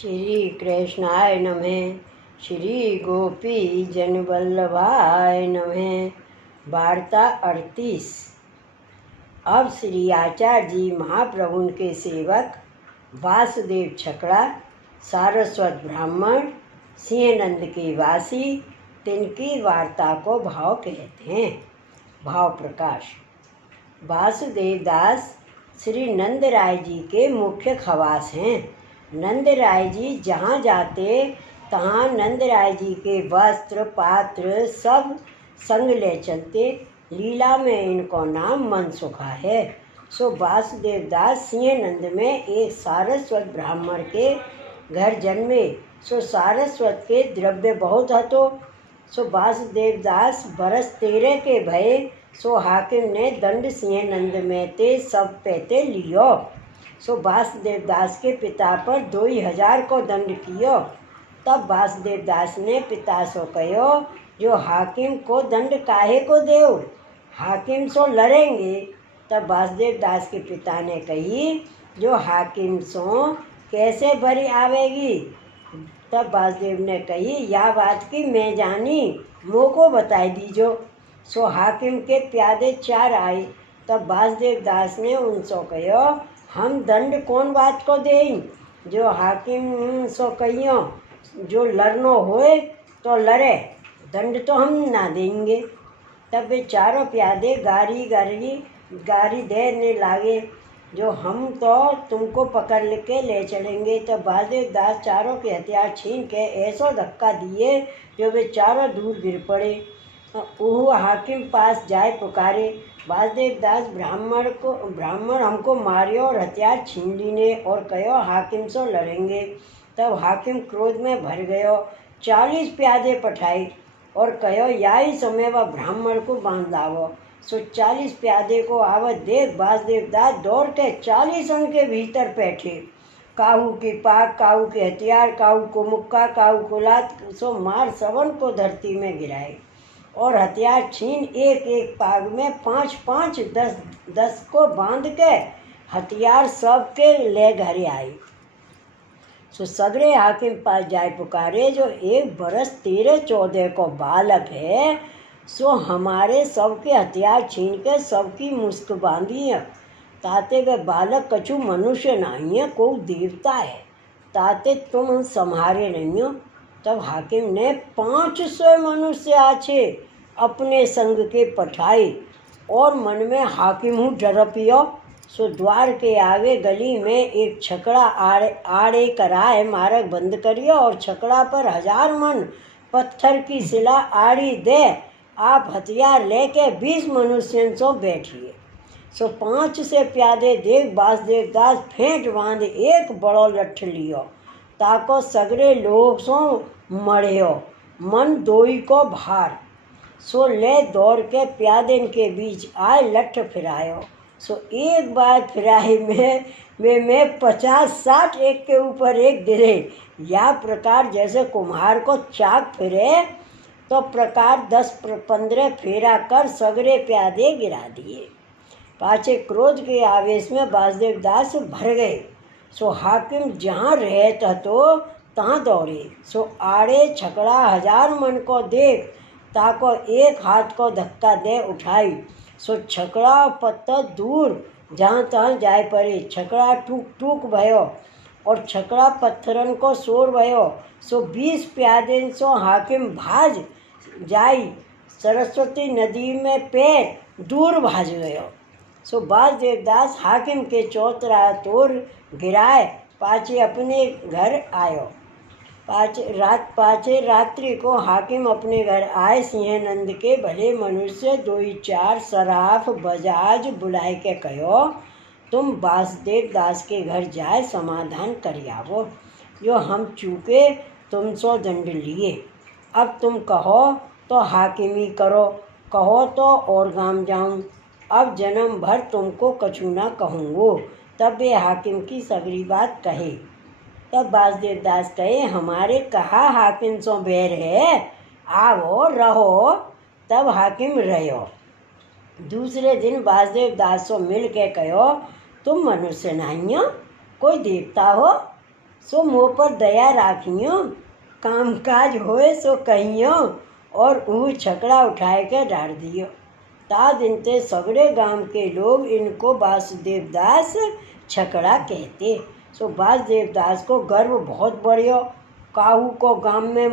श्री कृष्णाय नमः। श्री गोपी जन वल्लभाय नमः। वार्ता 38। अब श्री आचार्य जी महाप्रभु के सेवक वासुदेव छकड़ा सारस्वत ब्राह्मण सिंहनंद के वासी तिनकी वार्ता को भाव कहते हैं। भाव प्रकाश। वासुदेव दास श्री नंद राय जी के मुख्य खवास हैं। नंद राय जी जहाँ जाते तहाँ नंद राय जी के वस्त्र पात्र सब संग ले चलते। लीला में इनको नाम मनसुखा है। सो वासुदेव दास सिंहनंद में एक सारस्वत ब्राह्मण के घर जन्मे। सो सारस्वत के द्रव्य बहुत हतो। सो वासुदेव दास बरस 13 के भये। सो हाकिम ने दंड सिंहनंद में ते सब पैते लियो। सो वासुदेव दास के पिता पर 2000 को दंड कियो। तब वासुदेव दास ने पिता सो कहो, जो हाकिम को दंड काहे को देव, हाकिम सो लड़ेंगे। तब वासुदेव दास के पिता ने कही, जो हाकिम सो कैसे भरी आवेगी। तब वासुदेव ने कही, या बात की मैं जानी, मोको बताई दीजो। सो हाकिम के प्यादे 4 आए। तब वासुदेव दास ने उनसो कहो, हम दंड कौन बात को दें, जो हाकिम सो कहियो, जो लड़नो होए तो लड़े, दंड तो हम ना देंगे। तब वे चारों प्यादे गारी देने लागे, जो हम तो तुमको पकड़ के ले चलेंगे। तब वासुदेव दास चारों के हथियार छीन के ऐसो धक्का दिए, जो वे चारों दूर गिर पड़े। वह हाकिम पास जाए पुकारे, वासुदेव दास ब्राह्मण हमको मारियो और हथियार छीन लीने और कहो हाकिम से लड़ेंगे। तब हाकिम क्रोध में भर गयो, 40 प्यादे पठाए और कहो याही समय वह ब्राह्मण को बांध लावो। सो 40 प्यादे को आवत देख वासुदेव दास दौड़ के 40 अंग के भीतर बैठे। काहू की पाक, काहू के हथियार, काहू को मुक्का, काहू को लात, सो मार सबन को धरती में गिराए और हथियार छीन एक एक पाग में 5-5, 10-10 को बांध के हथियार सब के ले घरे आए। सो सगरे हाकिम पास जाए पुकारे, जो 1 बरस 13-14 को बालक है, सो हमारे सबके हथियार छीन के सबकी मुश्क बांधी है। ताते वे बालक कछु मनुष्य नहीं है, कोई देवता है, ताते तुम संहारे नहीं हो। तब हाकिम ने 500 मनुष्य आछे अपने संग के पठाए और मन में हाकिम हूँ डर पियो। सो द्वार के आगे गली में एक छकड़ा आड़े कराए मार्ग बंद करियो और छकड़ा पर 1000 मन पत्थर की शिला आड़ी दे, आप हथियार लेके 20 मनुष्यों सो बैठिए। सो 5 से प्यादे देख वासुदेव दास फेंट बांध एक बड़ो लठ लियो, ताको सगरे लोग सो मढ़ियो, मन दोई को भार। सो ले दौड़ के प्यादेन के बीच आए, लठ फिरायो। सो एक बार फिराई में 50-60 एक के ऊपर एक गिरे। या प्रकार जैसे कुम्हार को चाक फिरे, तो प्रकार 10-15 फेरा कर सगरे प्यादे गिरा दिए। पाछे क्रोध के आवेश में वासुदेव दास भर गए। सो हाकिम जहाँ रहता तो तहाँ दौड़े। सो आड़े छकड़ा 1000 मन को देख, ताको एक हाथ को धक्का दे उठाई। सो छकड़ा पत्थर दूर जहाँ तहाँ जाए पड़े। छकड़ा टूक टूक भयो और छकड़ा पत्थरन को शोर भयो। सो 20 प्यादेन सो हाकिम भाज जाई, सरस्वती नदी में पैर दूर भाज गयो। सो वासुदेव दास हाकिम के चौतरा तोड़ गिराए, पाछे अपने घर आयो। पाछे रात्रि को हाकिम अपने घर आए। सिंहनंद के भले मनुष्य 2-4 सराफ बजाज बुलाए के कहो, तुम वासुदेव दास के घर जाए समाधान कर आवो, जो हम चूके तुम सो दंड लिए। अब तुम कहो तो हाकिमी करो, कहो तो और गाम जाऊं, अब जन्म भर तुमको कछु ना कहूँगो। तब वे हाकिम की सगरी बात कहे। तब वासुदेव दास कहे, हमारे कहा हाकिम सो बैर है, आओ रहो। तब हाकिम रहो। दूसरे दिन वासुदेव दास सो मिल के कहो, तुम मनुष्य नहीं हो, कोई देवता हो। सो मोह पर दया राखियो, काम काज होए सो कहियो, और ऊ छकड़ा उठाए के डाल दियो। ता दिन ते सगड़े गांव के लोग इनको वासुदेव दास छकड़ा कहते। सो वासुदेव दास को गर्व बहुत बढ़ियो। काहू को गांव में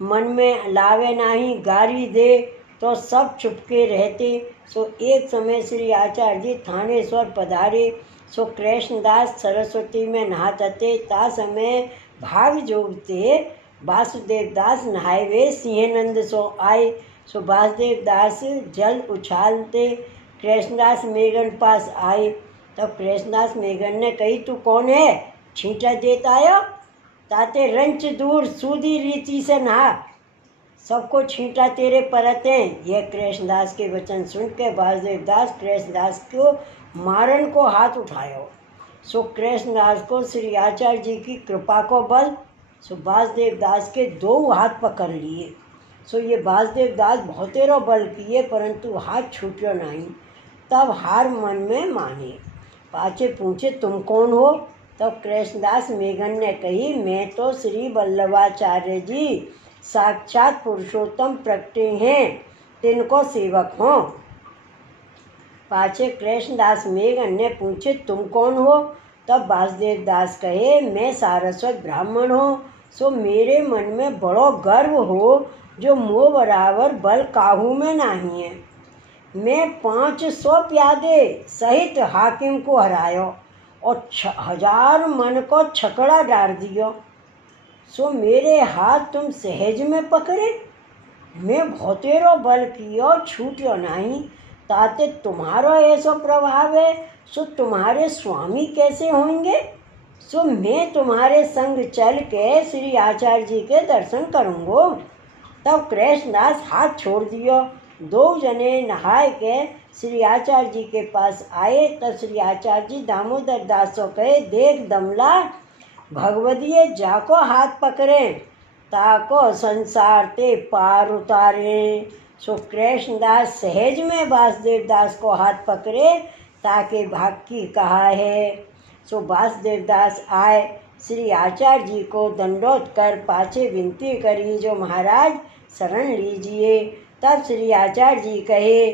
मन में लावे नाही, गारी दे तो सब चुपके रहते। सो एक समय श्री आचार्य जी थानेश्वर पधारे। सो कृष्णदास सरस्वती में नहाते। ता समय भाग जोगते वासुदेव दास नहाए वे सिंहनंद सो आए। सो वासुदेव दास जल उछालते कृष्णदास मेघन पास आए। तब कृष्णदास मेघन ने कही, तू कौन है, छींटा देता आयो? ताते रंच दूर सूदी रीति से नहा, सबको छींटा तेरे परत हैं। यह कृष्णदास के वचन सुन के वासुदेव दास कृष्णदास को मारन को हाथ उठायो। सो कृष्णदास को श्री आचार्य जी की कृपा को बल सो वासुदेव दास के दो हाथ पकड़ लिए। सो ये वासुदेव दास बहुतेरो बल किए, परंतु हाथ छूटियो नहीं। तब हार मन में माने। पाछे पूछे, तुम कौन हो? तब कृष्णदास मेघन ने कही, मैं तो श्री वल्लभाचार्य जी साक्षात पुरुषोत्तम प्रकटे हैं, तिनको सेवक हों। पाछे कृष्णदास मेघन ने पूछे, तुम कौन हो? तब वासुदेव दास कहे, मैं सारस्वत ब्राह्मण हूँ। सो मेरे मन में बड़ो गर्व हो, जो मोह बराबर बल काहू में नहीं है। मैं 500 प्यादे सहित हाकिम को हरायो और 1000 मन को छकड़ा डाल दियो। सो मेरे हाथ तुम सहज में पकड़े। मैं बहुतेरो बल कियो, छूटियो नहीं। ताते तुम्हारो ऐसा प्रभाव है, सो तुम्हारे स्वामी कैसे होंगे? सो मैं तुम्हारे संग चल के श्री आचार्य जी के दर्शन करूँगो। तब कृष्णदास हाथ छोड़ दियो। 2 जने नहाए के श्री आचार्य जी के पास आए। तब श्री आचार्य जी दामोदर दास को कहे, देख दमला, भगवदीय जाको हाथ पकड़े, ताको संसार ते पार उतारे। सो कृष्णदास सहज में वासुदेव दास को हाथ पकड़े, ताके भाग की कहा है। सो वासुदेव दास आए, श्री आचार्य जी को दंडोत कर पाछे विनती करी, जो महाराज शरण लीजिए। तब श्री आचार्य जी कहे,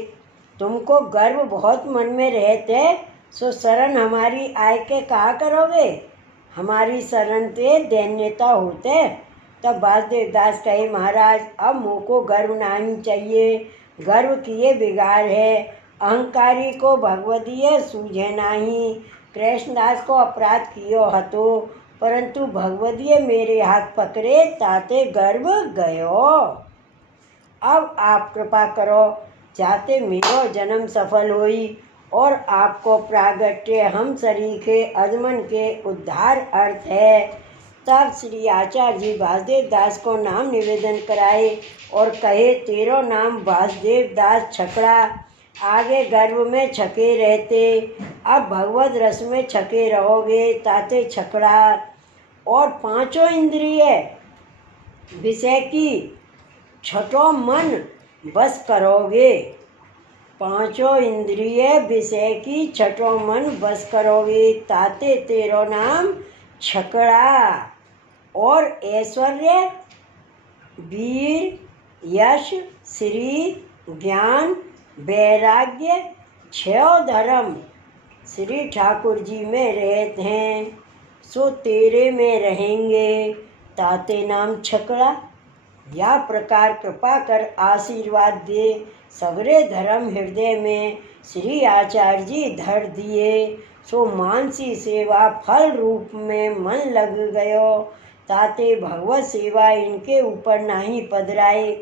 तुमको गर्व बहुत मन में रहते, सो शरण हमारी आय के कहा करोगे? हमारी शरण ते दैन्यता होते। तब वासुदेव दास कहे, महाराज अब मुँह को गर्व नहीं चाहिए, गर्व किए बिगाड़ है। अहंकारी को भगवदीय सूझे नहीं। कृष्णदास को अपराध कियो हतो, परंतु भगवदीय मेरे हाथ पकड़े, ताते गर्व गयो। अब आप कृपा करो, जाते मेरो जन्म सफल होई, और आपको प्रागट्य हम सरीखे अजमन के उद्धार अर्थ है। तब श्री आचार्य जी वासुदेव दास को नाम निवेदन कराए और कहे, तेरो नाम वासुदेव दास छकड़ा। आगे गर्भ में छके रहते, अब भगवत रस में छके रहोगे, ताते छकड़ा। और 5 इंद्रिय विषय की 6 मन बस करोगे। 5 इंद्रिय विषय की 6 मन बस करोगे, ताते तेरो नाम छकड़ा। और ऐश्वर्य, वीर, यश, श्री, ज्ञान, वैराग्य, 6 धर्म श्री ठाकुर जी में रहते हैं, सो तेरे में रहेंगे, ताते नाम छकड़ा। या प्रकार कृपा कर आशीर्वाद दे, सगरे धर्म हृदय में श्री आचार्य जी धर दिए। सो मानसी सेवा फल रूप में मन लग गयो, ताते भगवत सेवा इनके ऊपर नहीं पधराए।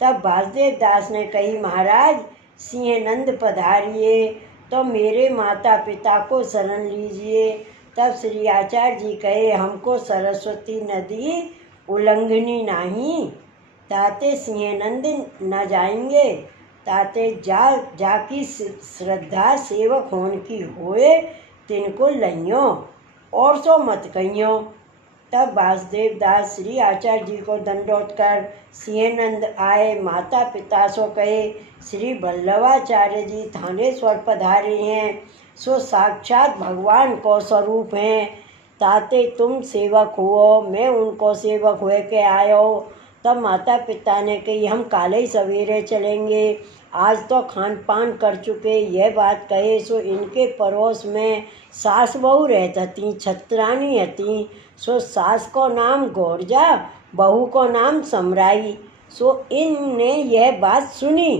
तब वासुदेव दास ने कही, महाराज सिंहनंद पधारिए, तो मेरे माता पिता को शरण लीजिए। तब श्री आचार्य जी कहे, हमको सरस्वती नदी उल्लंघनी नहीं, ताते सिंहनंद न जाएंगे। ताते जाकी श्रद्धा सेवक होने की होए, तिनको लइयो, और सो मत कहियो। तब वासुदेव दास श्री आचार्य जी को दंडोत कर सिंहनंद आए। माता पिता सो कहे, श्री वल्लभाचार्य जी थानेश्वर पधारे हैं, सो साक्षात भगवान को स्वरूप हैं। ताते तुम सेवक हुओ, मैं उनको सेवक हुए के आयो। तब माता पिता ने कही हम काले ही सवेरे चलेंगे, आज तो खान पान कर चुके। यह बात कहे सो इनके पड़ोस में सास बहू रहती थी, छत्रानी हती। सो सास को नाम गोरजा, बहू को नाम समराई। सो इनने यह बात सुनी।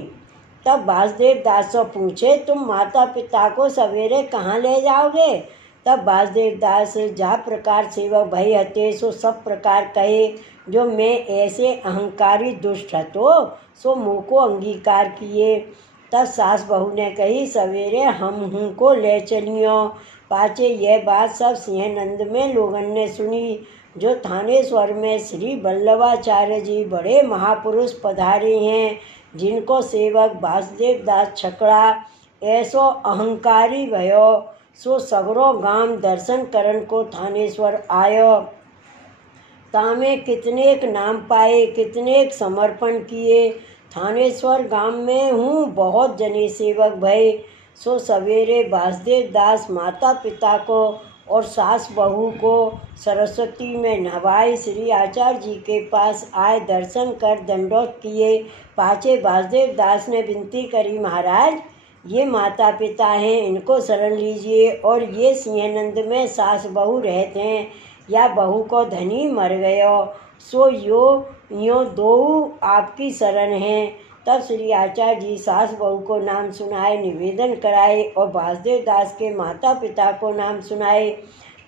तब वासुदेव दास से पूछे तुम माता पिता को सवेरे कहाँ ले जाओगे। तब वासुदेव दास जा प्रकार सेवक भई हते सो सब प्रकार कहे। जो मैं ऐसे अहंकारी दुष्ट हतो सो मुँह को अंगीकार किए। तब सास बहू ने कही सवेरे हम हूँ को ले चलियो। पाचे यह बात सब सिंहनंद में लोगन ने सुनी। जो थानेश्वर में श्री वल्लभाचार्य जी बड़े महापुरुष पधारे हैं, जिनको सेवक वासुदेव दास छकड़ा ऐसो अहंकारी भयो। सो सगरो गाम दर्शन करन को थानेश्वर आयो। तामे कितनेक नाम पाए, कितनेक समर्पण किए। थानेश्वर गांव में हूँ बहुत जने सेवक भय। सो सवेरे वासुदेव दास माता पिता को और सास बहू को सरस्वती में नहवाए श्री आचार्य जी के पास आए, दर्शन कर दंडोत किए। पाचे वासुदेव दास ने विनती करी महाराज ये माता पिता हैं, इनको शरण लीजिए। और ये सिंहनंद में सास बहू रहते हैं, या बहू को धनी मर गयो सो यो दो आपकी शरण हैं। तब श्री आचार्य जी सास बहू को नाम सुनाए, निवेदन कराए और वासुदेव दास के माता पिता को नाम सुनाए।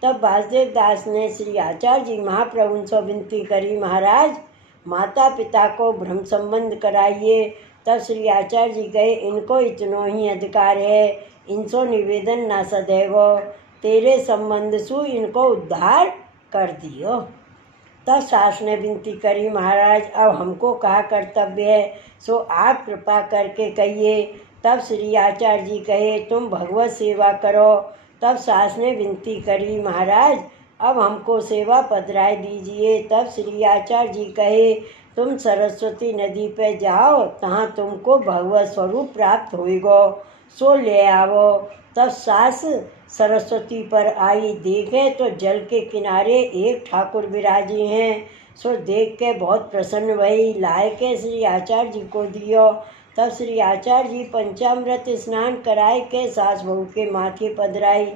तब वासुदेव दास ने श्री आचार्य जी महाप्रभु से विनती करी महाराज माता पिता को ब्रह्म संबंध कराइए। तब श्री आचार्य जी कहे इनको इतनो ही अधिकार है, इनसो निवेदन ना सदैव तेरे संबंध सु इनको उद्धार कर दियो। तब सास ने विनती करी महाराज अब हमको क्या कर्तव्य है, सो आप कृपा करके कहिए। तब श्री आचार्य जी कहे तुम भगवत सेवा करो। तब सास ने विनती करी महाराज अब हमको सेवा पधराए दीजिए। तब श्री आचार्य जी कहे तुम सरस्वती नदी पे जाओ, तहाँ तुमको भगवत स्वरूप प्राप्त होएगो, सो ले आओ। तब सास सरस्वती पर आई, देखे तो जल के किनारे एक ठाकुर विराजी हैं। सो देख के बहुत प्रसन्न भई, लाए के श्री आचार्य जी को दियो। तब श्री आचार्य जी पंचामृत स्नान कराए के सास बहू के माथे पधराई।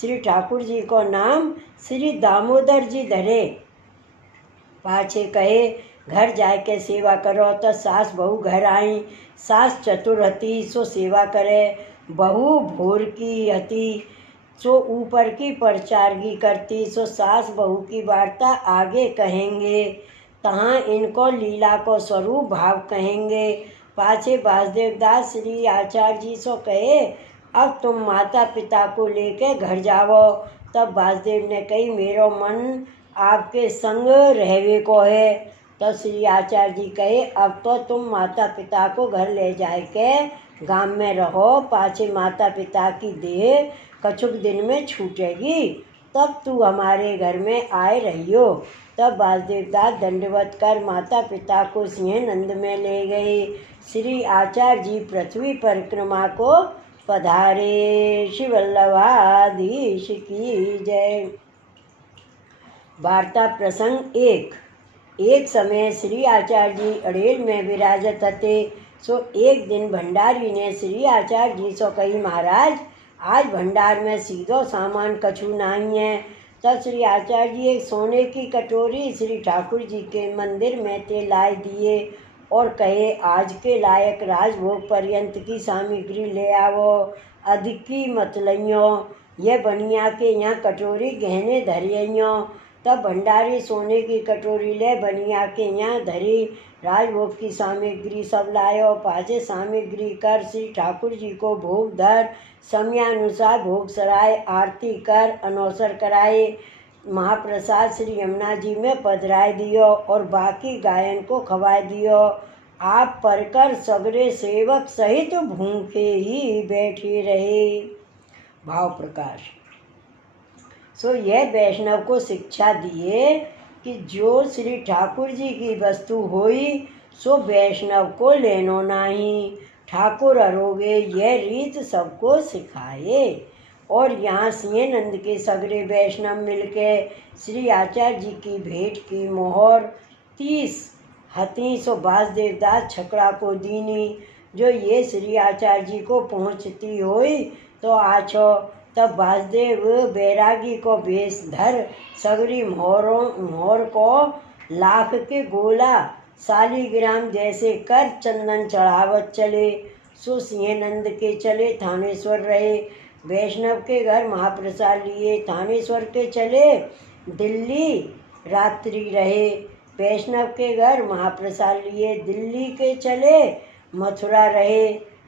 श्री ठाकुर जी को नाम श्री दामोदर जी धरे। पाछे कहे घर जाए के सेवा करो। तो सास बहू घर आई। सास चतुर हती सो सेवा करे, बहू भोर की हती सो ऊपर की परचारगी करती। सो सास बहू की वार्ता आगे कहेंगे, तहाँ इनको लीला को स्वरूप भाव कहेंगे। पाछे वासुदेव दास श्री आचार्य जी सो कहे अब तुम माता पिता को लेके घर जाओ। तब वासुदेव ने कही मेरो मन आपके संग रहवे को है। तो श्री आचार्य जी कहे अब तो तुम माता पिता को घर ले जाए के गांव में रहो, पाछे माता पिता की देह कछुक दिन में छूटेगी, तब तू हमारे घर में आए रहियो। तब वासुदेव दास दंडवत कर माता पिता को सिंहनंद में ले गए। श्री आचार्य जी पृथ्वी परिक्रमा को पधारे। श्री वल्लभाधीश की जय। वार्ता प्रसंग एक समय श्री आचार्य जी अड़ेल में विराजत थे। सो एक दिन भंडारी ने श्री आचार्य जी सो कही महाराज आज भंडार में सीधो सामान कछु नहीं है। तब श्री आचार्य जी एक सोने की कटोरी श्री ठाकुर जी के मंदिर में ते लाए दिए और कहे आज के लायक राजभोग पर्यंत की सामग्री ले आवो, अधिक की मत लइयो। ये बनिया के यहाँ कटोरी गहने धरियो। तब भंडारी सोने की कटोरी ले बनिया के यहाँ धरी, राजभोग की सामग्री सब लायो। पाछे सामग्री कर श्री ठाकुर जी को भोग धर, समयानुसार भोग सराय, आरती कर अनौसर कराए। महाप्रसाद श्री यमुना जी में पधराए दियो और बाकी गायन को खवाए दियो। आप परकर सगरे सेवक सहित भूखे ही बैठे रहे। भाव प्रकाश। सो यह वैष्णव को शिक्षा दिए कि जो श्री ठाकुर जी की वस्तु होई सो वैष्णव को लेनो नहीं, ठाकुर अरोगे यह रीत सबको सिखाए। और यहाँ सिंहनंद के सगरे वैष्णव मिलके श्री आचार्य जी की भेंट की मोहर 30 हती सो वासुदेव दास छकड़ा को दीनी। जो ये श्री आचार्य जी को पहुँचती हुई तो आछो। तब वासुदेव बैरागी को वेश धर सगरी मोहर को लाख के गोला शालिग्राम जैसे कर चंदन चढ़ावत चले। सो सिंहनंद के चले थानेश्वर रहे। वैष्णव के घर महाप्रसाद लिए थानेश्वर के चले दिल्ली रात्रि रहे। वैष्णव के घर महाप्रसाद लिए दिल्ली के चले मथुरा रहे।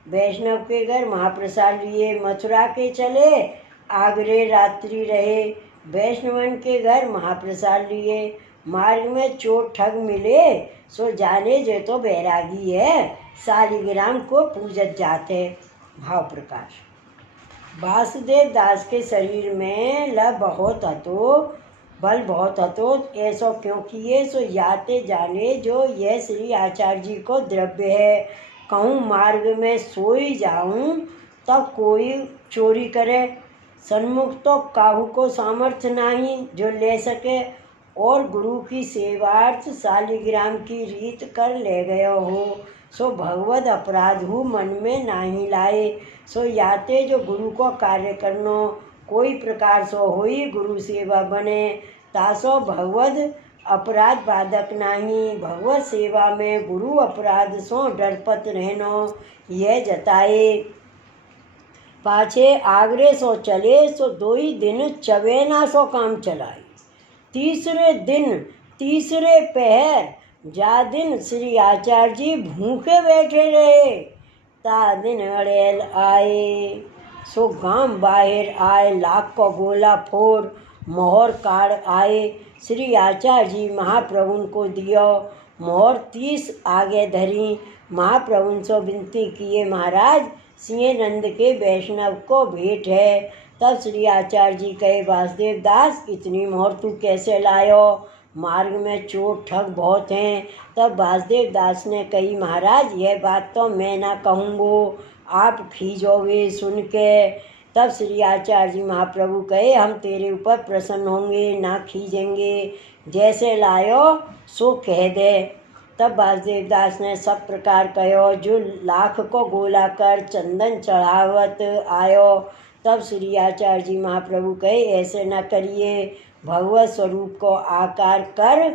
वैष्णव के घर महाप्रसाद लिए मथुरा के चले आगरे रात्रि रहे। वैष्णवन के घर महाप्रसाद लिए मार्ग में चोर ठग मिले सो जाने जो तो बैरागी है शालिग्राम को पूजत जाते। भाव प्रकाश। वासुदेव दास के शरीर में बल बहुत हतो ऐसो क्यों किए सो याते जाने जो यह श्री आचार्य जी को द्रव्य है। कहूँ मार्ग में सोई जाऊँ तब कोई चोरी करे। सन्मुख तो काहू को सामर्थ्य नहीं जो ले सके। और गुरु की सेवार्थ शालिग्राम की रीत कर ले गयो हो सो भगवद अपराध हु मन में नाही लाए। सो याते जो गुरु को कार्य करनो कोई प्रकार सो होई गुरु सेवा बने तासो भगवद अपराध बाधक नाही। भगवत सेवा में गुरु अपराध सो डरपत रहनो यह जताए। पाछे आगरे सो चले सो 2 दिन चवेना सो काम चलाए। तीसरे दिन तीसरे पहर जा दिन श्री आचार्य जी भूखे बैठे रहे। ता दिन अड़ेल आए सो गांव बाहर आए लाख को गोला फोड़ मोहर काढ़ आए। श्री आचार्य जी महाप्रभु को दियो मोहर 30 आगे धरी। महाप्रभु से विनती किए महाराज सिंहनंद के वैष्णव को भेंट है। तब श्री आचार्य जी कहे वासुदेव दास इतनी मोहर तू कैसे लायो मार्ग में चोर ठग बहुत हैं। तब वासुदेव दास ने कही महाराज यह बात तो मैं ना कहूँगो आप खींचोगे सुन के। तब श्री आचार्य जी महाप्रभु कहे हम तेरे ऊपर प्रसन्न होंगे ना खींचेंगे जैसे लायो सो कह दे। तब वासुदेव दास ने सब प्रकार कहो जो लाख को गोला कर चंदन चढ़ावत आयो। तब श्री आचार्य जी महाप्रभु कहे ऐसे न करिए भगवत स्वरूप को आकार कर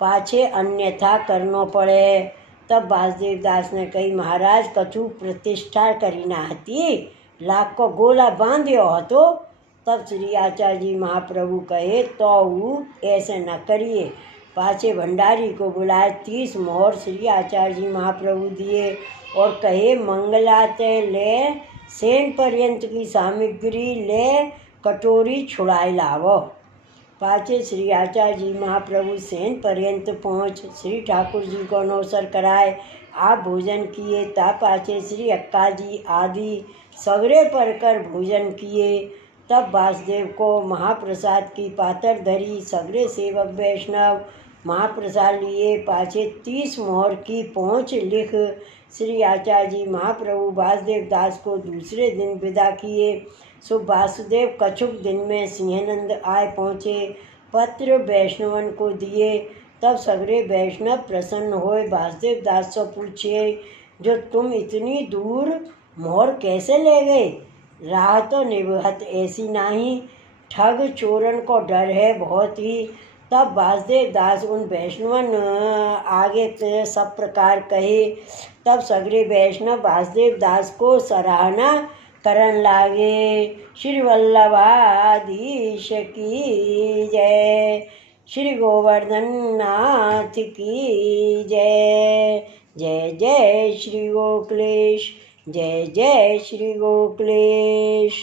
पाछे अन्यथा करनो पड़े। तब वासुदेव दास ने कही महाराज कछु प्रतिष्ठा करी ना हती लाख को गोला बांध्यो हतो। तब श्री आचार्य जी महाप्रभु कहे तो ऐसे न करिए। पाछे भंडारी को बुलाए 30 मोहर श्री आचार्य जी महाप्रभु दिए और कहे मंगलाते ले सेन पर्यंत की सामग्री ले कटोरी छुड़ाए लावो। पाछे श्री आचार्य जी महाप्रभु सेन पर्यंत पहुँच श्री ठाकुर जी को नौसर कराए आप भोजन किए। ता पाछे श्री अक्का जी आदि सगरे पर कर भोजन किए। तब वासुदेव को महाप्रसाद की पातर धरी सगरे सेवक वैष्णव महाप्रसाद लिए। पाछे 30 मोहर की पहुँच लिख श्री आचार्य जी महाप्रभु वासुदेव दास को दूसरे दिन विदा किए। सो वासुदेव कछुक दिन में सिंहनंद आए पहुँचे पत्र वैष्णवन को दिए। तब सगरे वैष्णव प्रसन्न होए वासुदेव दास से पूछे जो तुम इतनी दूर मोहर कैसे ले गए। राह तो निभहत ऐसी नहीं ठग चोरन को डर है बहुत ही। तब वासुदेव दास उन वैष्णवन आगे सब प्रकार कहे। तब सगरे वैष्णव वासुदेव दास को सराहना करन लागे। श्री वल्लभाधीश की जय श्री गोवर्धन नाथ की जय। जय जय श्री गोकुलेश जय जय श्री गोकुलेश।